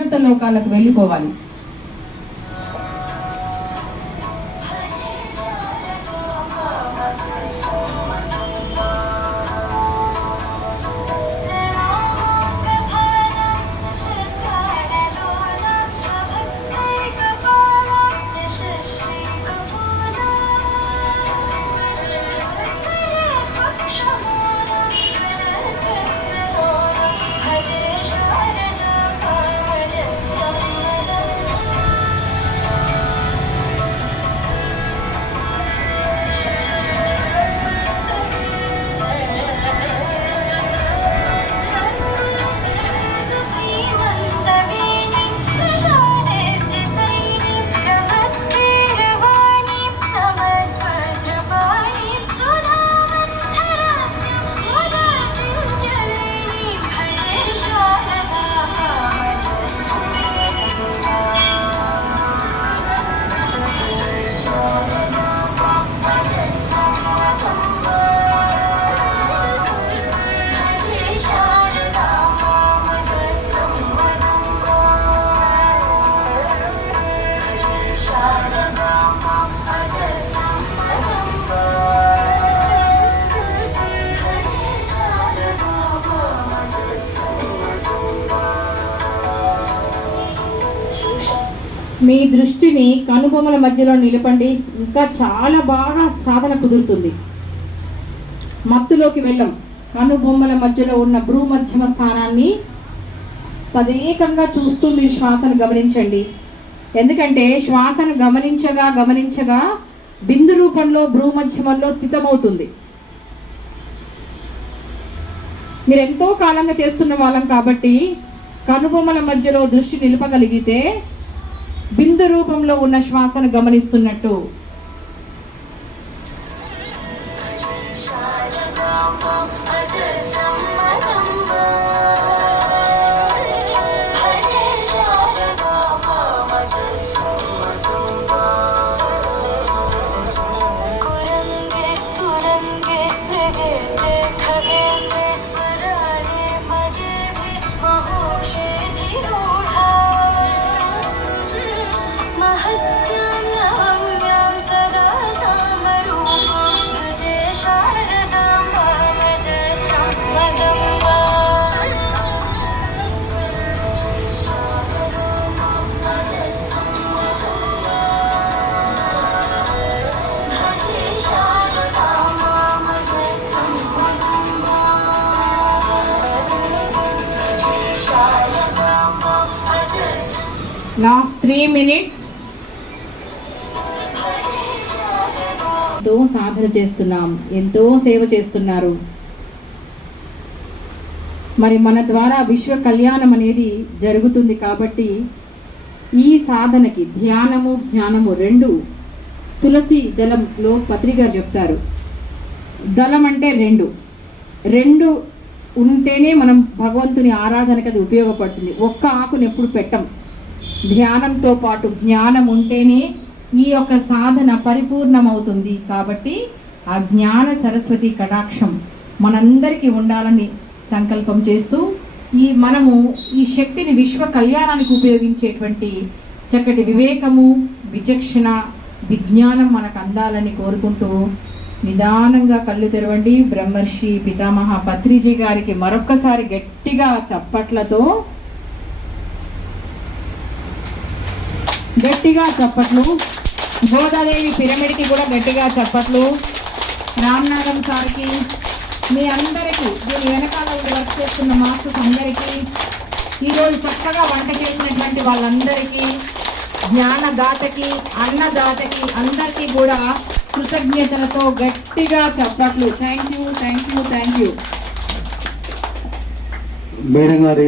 ఉన్నత లోకాలకు వెళ్ళిపోవాలి. మీ దృష్టిని కనుబొమ్మల మధ్యలో నిలపండి. ఇంకా చాలా బాగా సాధన కుదురుతుంది. మత్తులోకి వెళ్ళం. కనుబొమ్మల మధ్యలో ఉన్న భ్రూమధ్యమ స్థానాన్ని తదేకంగా చూస్తూ మీరు శ్వాసను గమనించండి. ఎందుకంటే శ్వాసను గమనించగా గమనించగా బిందు రూపంలో భ్రూమధ్యమంలో స్థితమవుతుంది. మీరు ఎంతో కాలంగా చేస్తున్న వాళ్ళం కాబట్టి కనుబొమ్మల మధ్యలో దృష్టి నిలపగలిగితే బిందు రూపంలో ఉన్న శ్వాసను గమనిస్తున్నట్టు. లాస్ట్ 3 minutes ఎంతో సాధన చేస్తున్నాం, ఎంతో సేవ చేస్తున్నారు. మరి మన ద్వారా విశ్వ కళ్యాణం అనేది జరుగుతుంది. కాబట్టి ఈ సాధనకి ధ్యానము జ్ఞానము రెండు తులసి దళంలో పత్రిక చెప్తారు. దళం అంటే రెండు ఉంటేనే మనం భగవంతుని ఆరాధనకి అది ఉపయోగపడుతుంది. ఒక్క ఆకుని ఎప్పుడు పెట్టం. ధ్యానంతో పాటు జ్ఞానం ఉంటేనే ఈ యొక్క సాధన పరిపూర్ణమవుతుంది. కాబట్టి ఆ జ్ఞాన సరస్వతి కటాక్షం మనందరికీ ఉండాలని సంకల్పం చేస్తూ మనము ఈ శక్తిని విశ్వ కళ్యాణానికి ఉపయోగించేటువంటి చక్కటి వివేకము, విచక్షణ, విజ్ఞానం మనకు అందాలని కోరుకుంటూ నిదానంగా కళ్ళు తెరవండి. బ్రహ్మర్షి పితామహ పత్రిజీ గారికి మరొక్కసారి గట్టిగా చప్పట్లతో చప్పట్లు. గోదాదేవి పిరమిడ్కి కూడా గట్టిగా చప్పట్లు. రామ్నాథం సార్కి, మీ అందరికీ, దీని వెనకాల వర్క్ చేస్తున్న మాస్టర్స్ అందరికీ, ఈరోజు చక్కగా వంట చేసినటువంటి వాళ్ళందరికీ, జ్ఞానదాతకి, అన్నదాతకి అందరికీ కూడా కృతజ్ఞతలతో గట్టిగా చప్పట్లు. Thank you. మేడం గారు